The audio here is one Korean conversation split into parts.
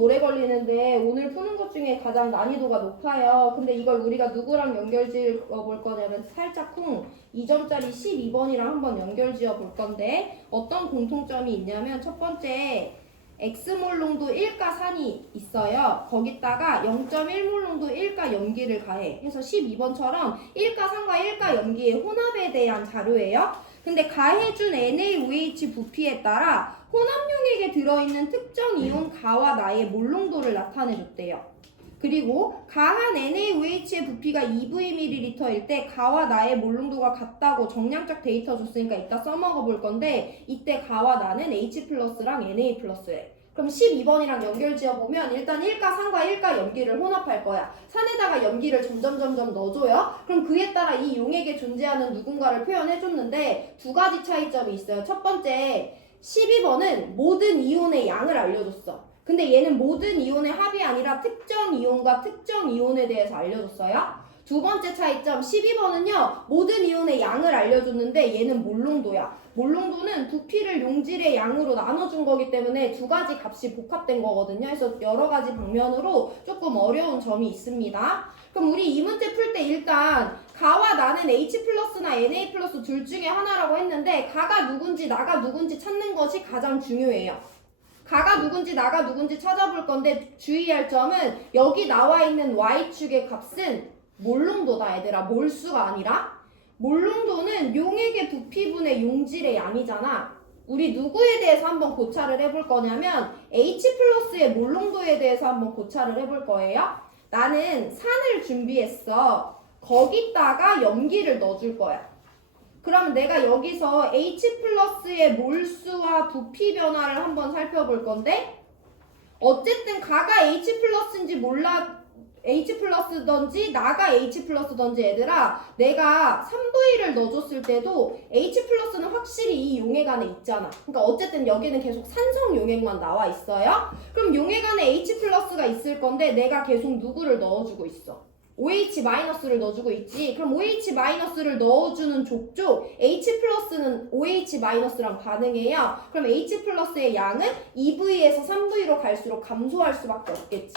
오래 걸리는데 오늘 푸는 것 중에 가장 난이도가 높아요. 근데 이걸 우리가 누구랑 연결 지어 볼 거냐면 살짝쿵 2점짜리 12번이랑 한번 연결 지어 볼 건데 어떤 공통점이 있냐면 첫 번째 X몰롱도 1가 산이 있어요. 거기다가 0.1몰롱도 1가 염기를 가해. 해서 12번처럼 1가 산과 1가 염기의 혼합에 대한 자료예요. 근데 가해준 NaOH 부피에 따라 혼합용액에 들어있는 특정 이온 가와 나의 몰롱도를 나타내줬대요. 그리고 가한 NaOH의 부피가 2Vml일 때 가와 나의 몰롱도가 같다고 정량적 데이터 줬으니까 이따 써먹어 볼 건데 이때 가와 나는 H 플러스랑 Na 플러스래. 그럼 12번이랑 연결 지어보면 일단 1가 산과 1가 염기를 혼합할 거야. 산에다가 염기를 점점 넣어줘요. 그럼 그에 따라 이 용액에 존재하는 누군가를 표현해줬는데 두 가지 차이점이 있어요. 첫 번째 12번은 모든 이온의 양을 알려줬어. 근데 얘는 모든 이온의 합이 아니라 특정 이온과 특정 이온에 대해서 알려줬어요. 두 번째 차이점 12번은요. 모든 이온의 양을 알려줬는데 얘는 몰롱도야. 몰롱도는 부피를 용질의 양으로 나눠준 거기 때문에 두 가지 값이 복합된 거거든요. 그래서 여러 가지 방면으로 조금 어려운 점이 있습니다. 그럼 우리 이 문제 풀 때 일단 가와 나는 H 플러스나 Na 플러스 둘 중에 하나라고 했는데 가가 누군지 나가 누군지 찾는 것이 가장 중요해요. 가가 누군지 나가 누군지 찾아볼 건데 주의할 점은 여기 나와 있는 Y축의 값은 몰롱도다 얘들아. 몰수가 아니라 몰롱도는 용액의 부피분의 용질의 양이잖아. 우리 누구에 대해서 한번 고찰을 해볼 거냐면 H 플러스의 몰롱도에 대해서 한번 고찰을 해볼 거예요. 나는 산을 준비했어. 거기다가 염기를 넣어줄 거야. 그러면 내가 여기서 H 플러스의 몰수와 부피 변화를 한번 살펴볼 건데 어쨌든 가가 H 플러스인지 몰라 H 플러스던지 나가 H 플러스던지 얘들아 내가 3V를 넣어줬을 때도 H 플러스는 확실히 이 용액 안에 있잖아. 그러니까 어쨌든 여기는 계속 산성 용액만 나와 있어요. 그럼 용액 안에 H 플러스가 있을 건데 내가 계속 누구를 넣어주고 있어? OH-를 넣어주고 있지. 그럼 OH-를 넣어주는 족족 H 플러스는 OH-랑 반응해요. 그럼 H 플러스의 양은 2V에서 3V로 갈수록 감소할 수밖에 없겠지.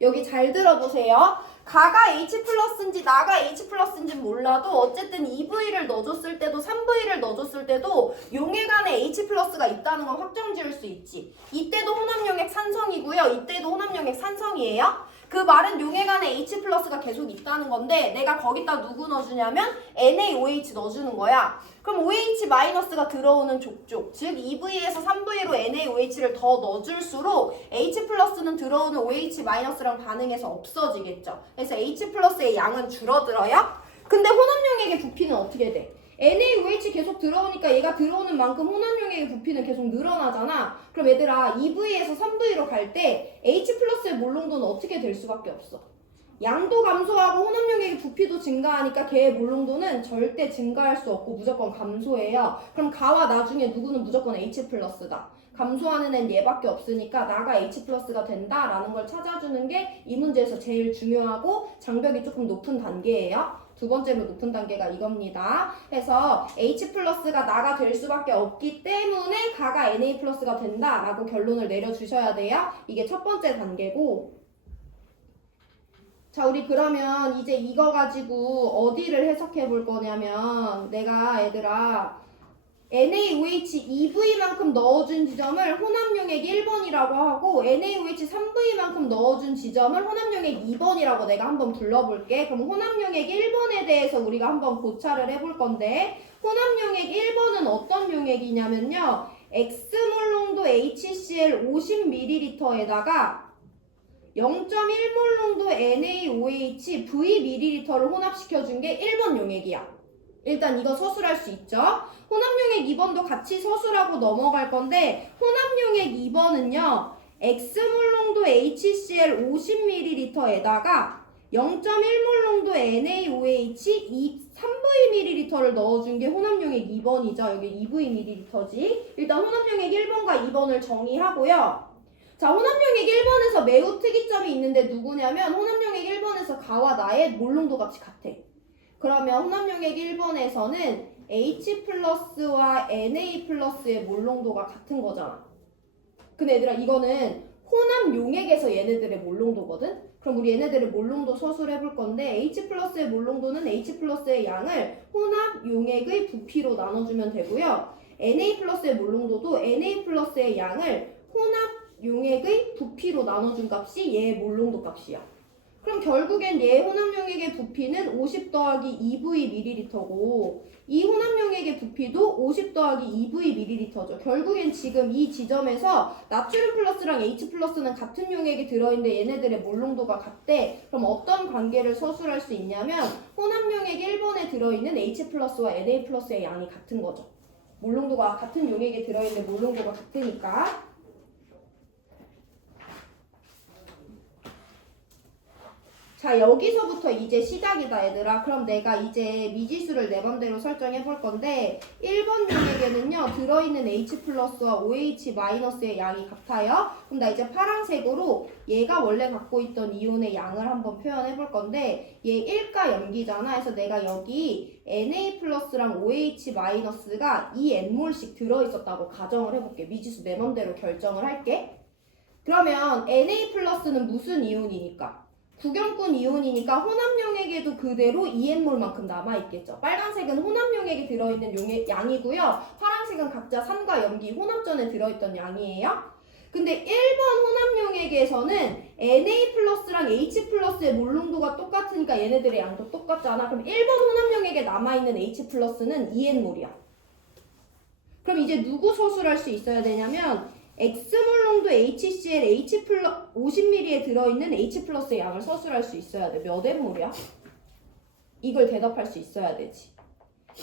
여기 잘 들어보세요. 가가 H 플러스인지 나가 H 플러스인지 몰라도 어쨌든 2V를 넣어줬을 때도 3V를 넣어줬을 때도 용액 안에 H 플러스가 있다는 건 확정 지을 수 있지. 이때도 혼합용액 산성이고요. 이때도 혼합용액 산성이에요. 그 말은 용액 안에 H 플러스가 계속 있다는 건데 내가 거기다 누구 넣어주냐면 NaOH 넣어주는 거야. 그럼 OH-가 들어오는 족족 즉 2V에서 3V로 NaOH를 더 넣어줄수록 H 플러스는 들어오는 OH-랑 반응해서 없어지겠죠. 그래서 H 플러스의 양은 줄어들어요. 근데 혼합용액의 부피는 어떻게 돼? NaOH 계속 들어오니까 얘가 들어오는 만큼 혼합용액의 부피는 계속 늘어나잖아. 그럼 얘들아 2V에서 3V로 갈 때 H 플러스의 몰롱도는 어떻게 될 수밖에 없어? 양도 감소하고 혼합용액의 부피도 증가하니까 걔의 몰롱도는 절대 증가할 수 없고 무조건 감소해요. 그럼 가와 나중에 누구는 무조건 H 플러스다. 감소하는 애는 얘밖에 없으니까 나가 H 플러스가 된다라는 걸 찾아주는 게 이 문제에서 제일 중요하고 장벽이 조금 높은 단계예요. 두 번째로 높은 단계가 이겁니다. 그래서 H 플러스가 나가 될 수밖에 없기 때문에 가가 Na 플러스가 된다라고 결론을 내려주셔야 돼요. 이게 첫 번째 단계고 자 우리 그러면 이제 이거 가지고 어디를 해석해 볼 거냐면 내가 얘들아 NaOH 2V만큼 넣어준 지점을 혼합용액 1번이라고 하고 NaOH 3V만큼 넣어준 지점을 혼합용액 2번이라고 내가 한번 불러볼게. 그럼 혼합용액 1번에 대해서 우리가 한번 고찰을 해볼 건데 혼합용액 1번은 어떤 용액이냐면요. X몰롱도 HCl 50ml에다가 0.1몰롱도 NaOH Vml를 혼합시켜준 게 1번 용액이야. 일단 이거 서술할 수 있죠. 혼합용액 2번도 같이 서술하고 넘어갈 건데 혼합용액 2번은요. X몰롱도 HCl 50ml에다가 0.1몰롱도 NaOH 3Vml를 넣어준 게 혼합용액 2번이죠. 여기 2Vml지. 일단 혼합용액 1번과 2번을 정의하고요. 자, 혼합용액 1번에서 매우 특이점이 있는데 누구냐면 혼합용액 1번에서 가와 나의 몰롱도 값이 같아. 그러면 혼합용액 1번에서는 H 플러스와 Na 플러스의 몰롱도가 같은 거잖아. 근데 얘들아 이거는 혼합 용액에서 얘네들의 몰농도거든? 그럼 우리 얘네들의 몰농도 서술을 해볼 건데 H 플러스의 몰농도는 H 플러스의 양을 혼합 용액의 부피로 나눠주면 되고요. Na 플러스의 몰농도도 Na 플러스의 양을 혼합 용액의 부피로 나눠준 값이 얘의 몰농도 값이야. 그럼 결국엔 얘 혼합용액의 부피는 50 더하기 2V ml고 이 혼합용액의 부피도 50 더하기 2V ml죠. 결국엔 지금 이 지점에서 나트륨 플러스랑 H 플러스는 같은 용액이 들어있는데 얘네들의 몰농도가 같대. 그럼 어떤 관계를 서술할 수 있냐면 혼합용액 1번에 들어있는 H 플러스와 Na 플러스의 양이 같은 거죠. 몰농도가 같은 용액에 들어있는데 몰농도가 같으니까. 자, 여기서부터 이제 시작이다 얘들아. 그럼 내가 이제 미지수를 내 맘대로 설정해 볼 건데 1번 용액에는요 들어있는 H 플러스와 OH 마이너스의 양이 같아요. 그럼 나 이제 파란색으로 얘가 원래 갖고 있던 이온의 양을 한번 표현해 볼 건데 얘 1가 염기잖아. 그래서 내가 여기 Na 플러스랑 OH 마이너스가 2N몰씩 들어있었다고 가정을 해볼게. 미지수 내 맘대로 결정을 할게. 그러면 Na 플러스는 무슨 이온이니까? 구경꾼 이온이니까 혼합용액에도 그대로 2N몰만큼 남아있겠죠. 빨간색은 혼합용액에 들어있는 용액 양이고요. 파란색은 각자 산과 염기 혼합전에 들어있던 양이에요. 근데 1번 혼합용액에서는 Na 플러스랑 H 플러스의 몰농도가 똑같으니까 얘네들의 양도 똑같잖아. 그럼 1번 혼합용액에 남아있는 H 플러스는 2N몰이야. 그럼 이제 누구 서술할 수 있어야 되냐면 X몰농도 HCl H 플러스 50ml에 들어있는 H 플러스의 양을 서술할 수 있어야 돼. 몇 N몰이야? 이걸 대답할 수 있어야 되지.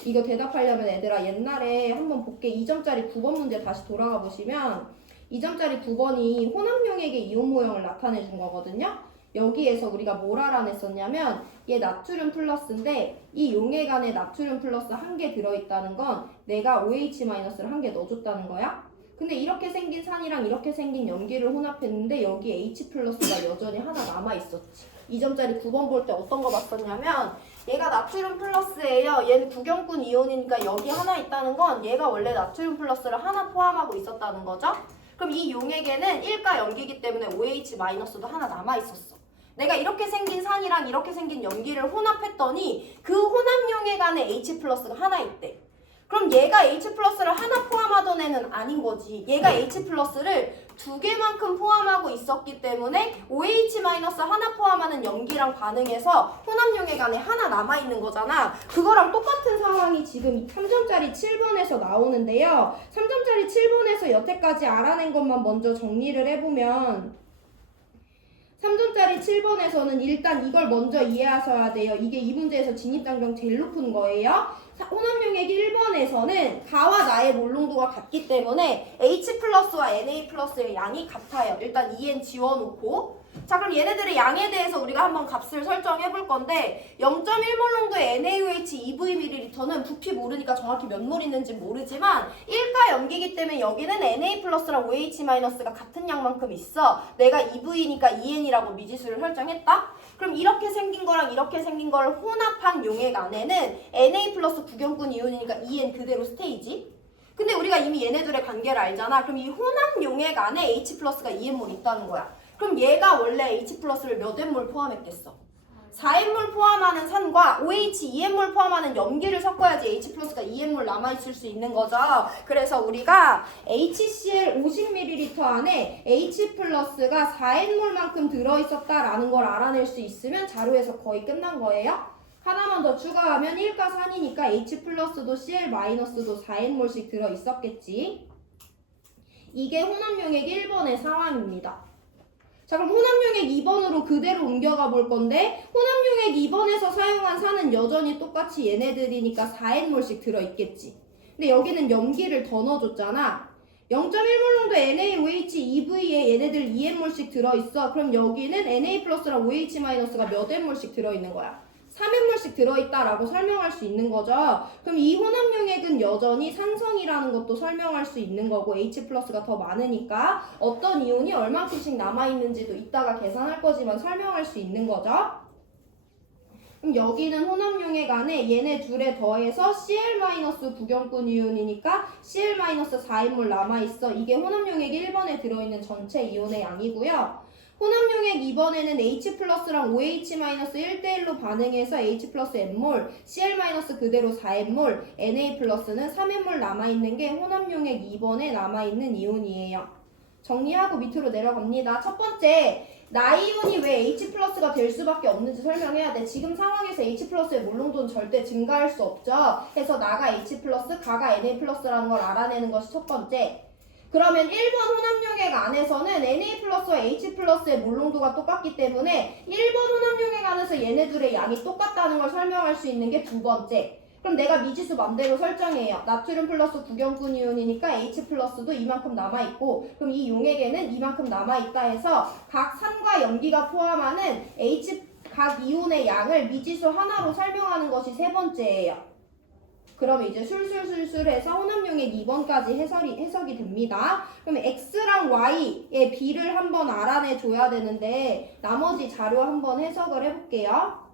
이거 대답하려면 얘들아 옛날에 한번 볼게. 2점짜리 9번 문제 다시 돌아가 보시면 2점짜리 9번이 혼합용액의 이온 모형을 나타내 준 거거든요. 여기에서 우리가 뭘 알아냈었냐면 얘 나트륨 플러스인데 이 용액 안에 나트륨 플러스 1개 들어있다는 건 내가 OH-를 1개 넣어줬다는 거야. 근데 이렇게 생긴 산이랑 이렇게 생긴 염기를 혼합했는데 여기 H 플러스가 여전히 하나 남아있었지. 2점짜리 9번 볼 때 어떤 거 봤었냐면 얘가 나트륨 플러스예요. 얘는 구경꾼 이온이니까 여기 하나 있다는 건 얘가 원래 나트륨 플러스를 하나 포함하고 있었다는 거죠. 그럼 이 용액에는 1가 염기이기 때문에 OH-도 하나 남아있었어. 내가 이렇게 생긴 산이랑 이렇게 생긴 염기를 혼합했더니 그 혼합 용액 안에 H 플러스가 하나 있대. 그럼 얘가 H 플러스를 하나 포함하던 애는 아닌 거지. 얘가 H 플러스를 2개만큼 포함하고 있었기 때문에 OH- 하나 포함하는 염기랑 반응해서 혼합용액 안에 하나 남아있는 거잖아. 그거랑 똑같은 상황이 지금 3점짜리 7번에서 나오는데요. 3점짜리 7번에서 여태까지 알아낸 것만 먼저 정리를 해보면 3점짜리 7번에서는 일단 이걸 먼저 이해하셔야 돼요. 이게 이 문제에서 진입장벽 제일 높은 거예요. 혼합용액 1번에서는 가와 나의 몰농도가 같기 때문에 H 플러스와 Na 플러스의 양이 같아요. 일단 2N 지워놓고 자 그럼 얘네들의 양에 대해서 우리가 한번 값을 설정해 볼 건데 0.1몰농도의 NaOH 2V ml는 부피 모르니까 정확히 몇 몰 있는지 모르지만 1가 염기이기 때문에 여기는 Na 플러스랑 OH-가 같은 양만큼 있어. 내가 2V니까 2N이라고 미지수를 설정했다? 그럼 이렇게 생긴 거랑 이렇게 생긴 걸 혼합한 용액 안에는 Na 플러스 구경꾼 이온이니까 2N 그대로 스테이지. 근데 우리가 이미 얘네들의 관계를 알잖아. 그럼 이 혼합 용액 안에 H 플러스가 2N몰 있다는 거야. 그럼 얘가 원래 H 플러스를 몇 N몰 포함했겠어? 4N몰 포함하는 산과 OH 2N몰 포함하는 염기를 섞어야지 H 플러스가 2N몰 남아있을 수 있는 거죠. 그래서 우리가 HCl 50ml 안에 H 플러스가 4N몰만큼 들어있었다라는 걸 알아낼 수 있으면 자료에서 거의 끝난 거예요. 하나만 더 추가하면 1가 산이니까 H 플러스도 Cl 마이너스도 4N몰씩 들어있었겠지. 이게 혼합용액 1번의 상황입니다. 자 그럼 혼합용액 2번으로 그대로 옮겨가 볼 건데 혼합용액 2번에서 사용한 산은 여전히 똑같이 얘네들이니까 4N몰씩 들어있겠지. 근데 여기는 염기를 더 넣어줬잖아. 0.1몰농도 NaOH 2V에 얘네들 2N몰씩 들어있어. 그럼 여기는 Na 플러스랑 OH-가 몇 N몰씩 들어있는 거야? 3N몰씩 들어있다라고 설명할 수 있는 거죠. 그럼 이 혼합용액은 여전히 산성이라는 것도 설명할 수 있는 거고 H 플러스가 더 많으니까 어떤 이온이 얼마큼씩 남아있는지도 이따가 계산할 거지만 설명할 수 있는 거죠. 그럼 여기는 혼합용액 안에 얘네 둘에 더해서 Cl-구경꾼 이온이니까 Cl-4인몰 남아있어. 이게 혼합용액 1번에 들어있는 전체 이온의 양이고요. 혼합용액 2번에는 H 플러스랑 OH 마이너스 1대1로 반응해서 H 플러스 N몰, Cl 마이너스 그대로 4N몰, Na 플러스는 3N몰 남아있는 게 혼합용액 2번에 남아있는 이온이에요. 정리하고 밑으로 내려갑니다. 첫 번째, 나이온이 왜 H 플러스가 될 수밖에 없는지 설명해야 돼. 지금 상황에서 H 플러스의 몰롱도는 절대 증가할 수 없죠. 그래서 나가 H 플러스, 가가 Na 플러스라는 걸 알아내는 것이 첫 번째. 그러면 1번 혼합용액 안에서는 Na 플러스와 H 플러스의 몰롱도가 똑같기 때문에 1번 혼합용액 안에서 얘네들의 양이 똑같다는 걸 설명할 수 있는 게 두 번째. 그럼 내가 미지수 맘대로 설정해요. 나트륨 플러스 구경꾼 이온이니까 H 플러스도 이만큼 남아있고, 그럼 이 용액에는 이만큼 남아있다 해서 각 산과 염기가 포함하는 각 이온의 양을 미지수 하나로 설명하는 것이 세 번째예요. 그럼 이제 술술술술 해서 혼합용액 2번까지 해석이 됩니다. 그럼 X랑 Y의 B를 한번 알아내줘야 되는데 나머지 자료 한번 해석을 해볼게요.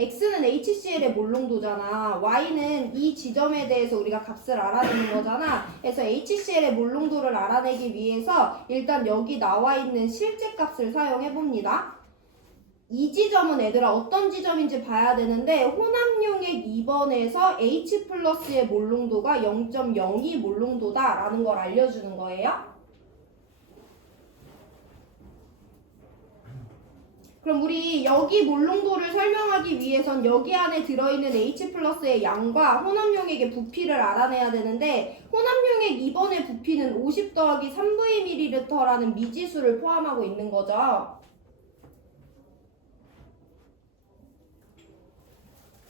X는 HCl의 몰롱도잖아. Y는 이 지점에 대해서 우리가 값을 알아내는 거잖아. 그래서 HCl의 몰롱도를 알아내기 위해서 일단 여기 나와 있는 실제 값을 사용해봅니다. 이 지점은 얘들아 어떤 지점인지 봐야 되는데 혼합용액 2번에서 H 플러스의 몰롱도가 0.02 몰롱도다라는 걸 알려주는 거예요. 그럼 우리 여기 몰롱도를 설명하기 위해선 여기 안에 들어있는 H 플러스의 양과 혼합용액의 부피를 알아내야 되는데 혼합용액 2번의 부피는 50 더하기 3Vml라는 미지수를 포함하고 있는 거죠.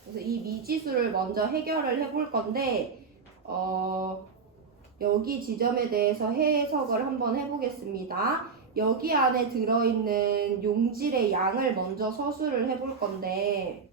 그래서 이 미지수를 먼저 해결을 해볼 건데 여기 지점에 대해서 해석을 한번 해보겠습니다. 여기 안에 들어있는 용질의 양을 먼저 서술을 해볼 건데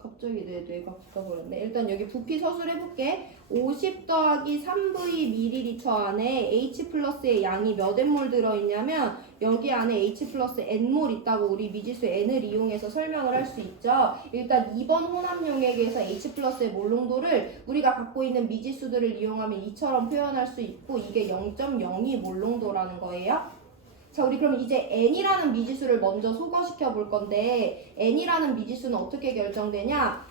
갑자기 내 뇌가 굳어버렸네. 일단 여기 부피 서술해볼게. 50 더하기 3V ml 안에 H 플러스의 양이 몇 N몰 들어있냐면 여기 안에 H 플러스 N몰 있다고 우리 미지수 N을 이용해서 설명을 할 수 있죠. 일단 2번 혼합용액에서 H 플러스의 몰롱도를 우리가 갖고 있는 미지수들을 이용하면 이처럼 표현할 수 있고 이게 0.02 몰롱도라는 거예요. 자, 우리 그럼 이제 N이라는 미지수를 먼저 소거시켜 볼 건데 N이라는 미지수는 어떻게 결정되냐?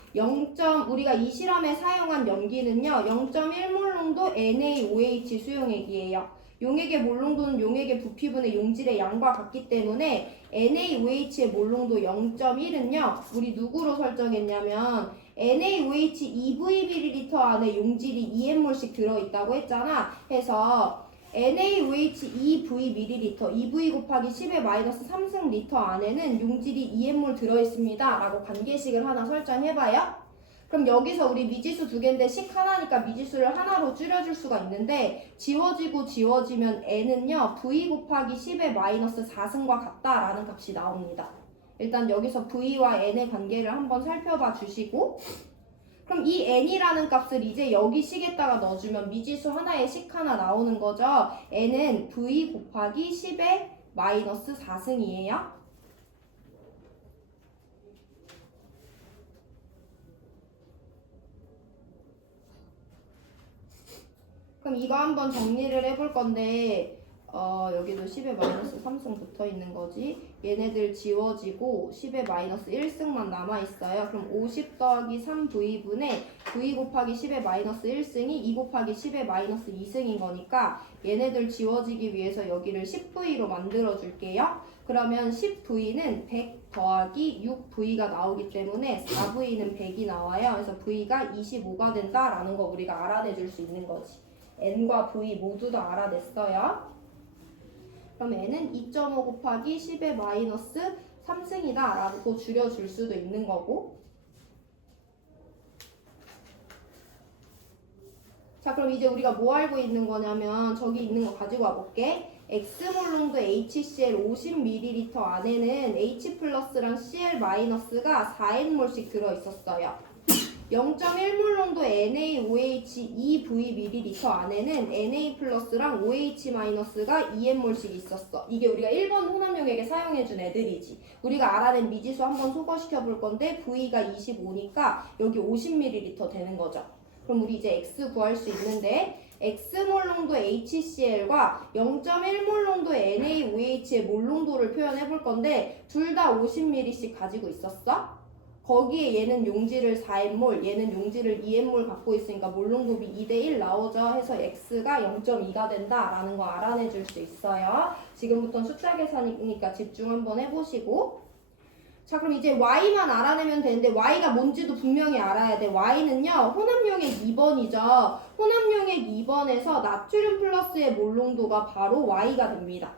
우리가 이 실험에 사용한 염기는요 0.1몰롱도 NaOH 수용액이에요. 용액의 몰롱도는 용액의 부피분의 용질의 양과 같기 때문에 NaOH의 몰롱도 0.1은요 우리 누구로 설정했냐면 NaOH 2V ml 안에 용질이 2N몰씩 들어있다고 했잖아. 해서 NaOH 2V ml, 2V 곱하기 10의 마이너스 3승 리터 안에는 용질이 2N몰 들어있습니다. 라고 관계식을 하나 설정해봐요. 그럼 여기서 우리 미지수 두 개인데 식 하나니까 미지수를 하나로 줄여줄 수가 있는데 지워지고 지워지면 N은요 V 곱하기 10의 마이너스 4승과 같다라는 값이 나옵니다. 일단 여기서 V와 N의 관계를 한번 살펴봐 주시고 그럼 이 n이라는 값을 이제 여기 식에다가 넣어주면 미지수 하나에 식 하나 나오는 거죠. n은 v 곱하기 10의 마이너스 4승이에요. 그럼 이거 한번 정리를 해볼 건데 여기도 10의 마이너스 3승 붙어 있는 거지. 얘네들 지워지고 10의 마이너스 1승만 남아있어요. 그럼 50 더하기 3V분의 V 곱하기 10의 마이너스 1승이 2 곱하기 10의 마이너스 2승인 거니까 얘네들 지워지기 위해서 여기를 10V로 만들어 줄게요. 그러면 10V는 100 더하기 6V가 나오기 때문에 4V는 100이 나와요. 그래서 V가 25가 된다라는 거 우리가 알아내 줄 수 있는 거지. N과 V 모두 다 알아냈어요. 그럼 n은 2.5 곱하기 10의 마이너스 3승이다 라고 줄여줄 수도 있는 거고 자 그럼 이제 우리가 뭐 알고 있는 거냐면 저기 있는 거 가지고 와볼게. X몰 농도 HCl 50ml 안에는 H 플러스랑 Cl 마이너스가 4N몰씩 들어있었어요. 0.1몰 농도 NaOH 2V ml 안에는 Na 플러스랑 OH 마이너스가 2N몰씩 있었어. 이게 우리가 1번 혼합용액에 사용해준 애들이지. 우리가 알아낸 미지수 한번 소거시켜 볼 건데 V가 25니까 여기 50ml 되는 거죠. 그럼 우리 이제 X 구할 수 있는데 X몰 농도 HCl과 0.1몰 농도 NaOH의 몰 농도를 표현해 볼 건데 둘 다 50ml씩 가지고 있었어. 거기에 얘는 용지를 4N몰, 얘는 용지를 2N몰 갖고 있으니까 몰 농도비 2대1 나오죠. 해서 X가 0.2가 된다라는 거 알아내 줄 수 있어요. 지금부터는 숫자 계산이니까 집중 한번 해보시고. 자, 그럼 이제 Y만 알아내면 되는데 Y가 뭔지도 분명히 알아야 돼. Y는요, 혼합용액 2번이죠. 혼합용액 2번에서 나트륨 플러스의 몰 농도가 바로 Y가 됩니다.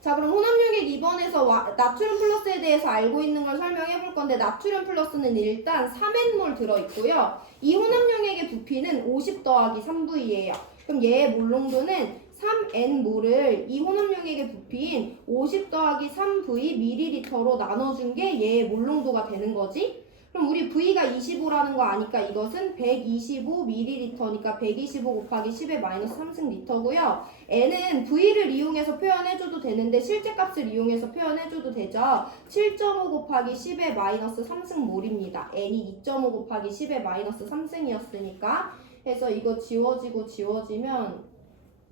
자, 그럼 혼합용액 2번에서 나트륨 플러스에 대해서 알고 있는 걸 설명해 볼 건데 나트륨 플러스는 일단 3N몰 들어있고요. 이 혼합용액의 부피는 50 더하기 3V예요. 그럼 얘의 몰 농도는 3N몰을 이 혼합용액의 부피인 50 더하기 3V ml로 나눠준 게 얘의 몰 농도가 되는 거지. 그럼 우리 V가 25라는 거 아니까 이것은 125ml니까 125 곱하기 10의 마이너스 3승 리터고요. N은 V를 이용해서 표현해줘도 되는데 실제값을 이용해서 표현해줘도 되죠. 7.5 곱하기 10의 마이너스 3승 몰입니다. N이 2.5 곱하기 10의 마이너스 3승이었으니까 해서 이거 지워지고 지워지면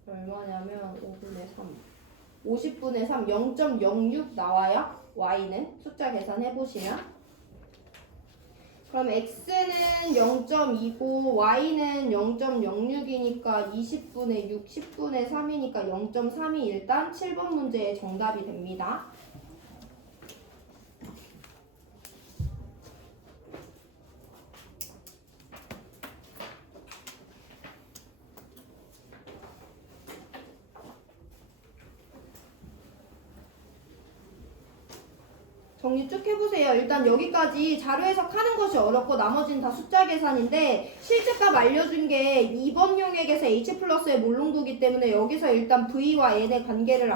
얼마냐면 5분의 3 50분의 3 0.06 나와요. Y는 숫자 계산해보시면 그럼 X는 0.2고 Y는 0.06이니까 20분의 6, 10분의 3이니까 0.3이 일단 7번 문제의 정답이 됩니다. 정리 쭉 해보세요. 일단 여기까지 자료 해석하는 것이 어렵고 나머지는 다 숫자 계산인데 실제값 알려준 게 2번 용액에서 H 플러스의 몰 농도기 때문에 여기서 일단 V와 N의 관계를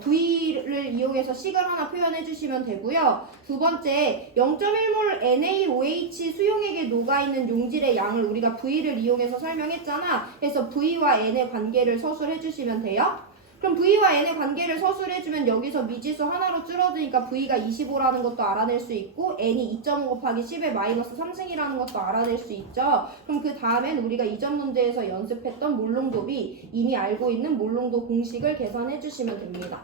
V를 이용해서 식을 하나 표현해 주시면 되고요. 두 번째 0.1몰 NaOH 수용액에 녹아있는 용질의 양을 우리가 V를 이용해서 설명했잖아. 그래서 V와 N의 관계를 서술해 주시면 돼요. 그럼 V와 N의 관계를 서술해주면 여기서 미지수 하나로 줄어드니까 V가 25라는 것도 알아낼 수 있고 N이 2.5 곱하기 10의 마이너스 3승이라는 것도 알아낼 수 있죠. 그럼 그 다음엔 우리가 이전 문제에서 연습했던 몰 농도비 이미 알고 있는 몰 농도 공식을 계산해주시면 됩니다.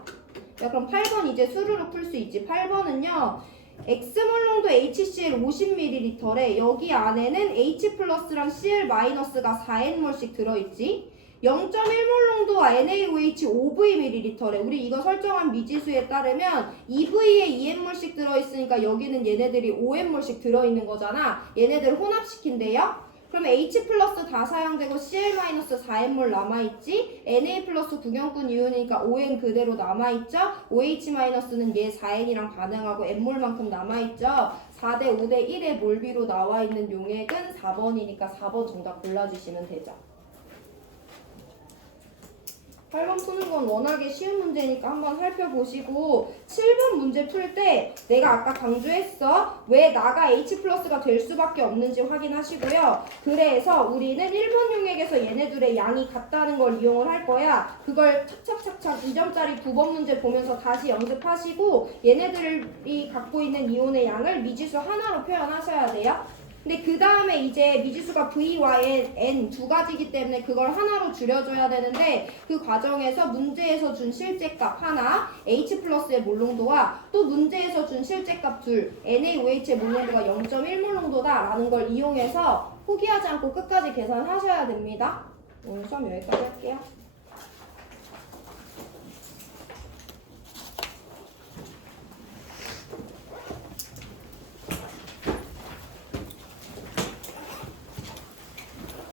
자, 그럼 8번 이제 수루룩 풀 수 있지. 8번은요. X몰 농도 HCl 50ml래 여기 안에는 H 플러스랑 Cl 마이너스가 4N몰씩 들어있지. 0.1몰 농도 NaOH 5V ml래. 우리 이거 설정한 미지수에 따르면 2V에 2N몰씩 들어있으니까 여기는 얘네들이 5N몰씩 들어있는 거잖아. 얘네들 혼합시킨대요. 그럼 H 플러스 다 사용되고 Cl 마이너스 4N몰 남아있지. Na 플러스 구경꾼 이온이니까 5N 그대로 남아있죠. OH 마이너스는 얘 4N이랑 반응하고 N몰만큼 남아있죠. 4대 5대 1의 몰비로 나와있는 용액은 4번이니까 4번 정답 골라주시면 되죠. 8번 푸는 건 워낙에 쉬운 문제니까 한번 살펴보시고 7번 문제 풀 때 내가 아까 강조했어. 왜 나가 H 플러스가 될 수밖에 없는지 확인하시고요. 그래서 우리는 1번 용액에서 얘네들의 양이 같다는 걸 이용을 할 거야. 그걸 착착착착 2점짜리 9번 문제 보면서 다시 연습하시고 얘네들이 갖고 있는 이온의 양을 미지수 하나로 표현하셔야 돼요. 근데 그 다음에 이제 미지수가 V와 N 두 가지이기 때문에 그걸 하나로 줄여줘야 되는데 그 과정에서 문제에서 준 실제값 하나, H 플러스의 몰 농도와 또 문제에서 준 실제값 둘, NaOH의 몰 농도가 0.1몰 농도다라는 걸 이용해서 포기하지 않고 끝까지 계산하셔야 됩니다. 오늘 수업 여기까지 할게요.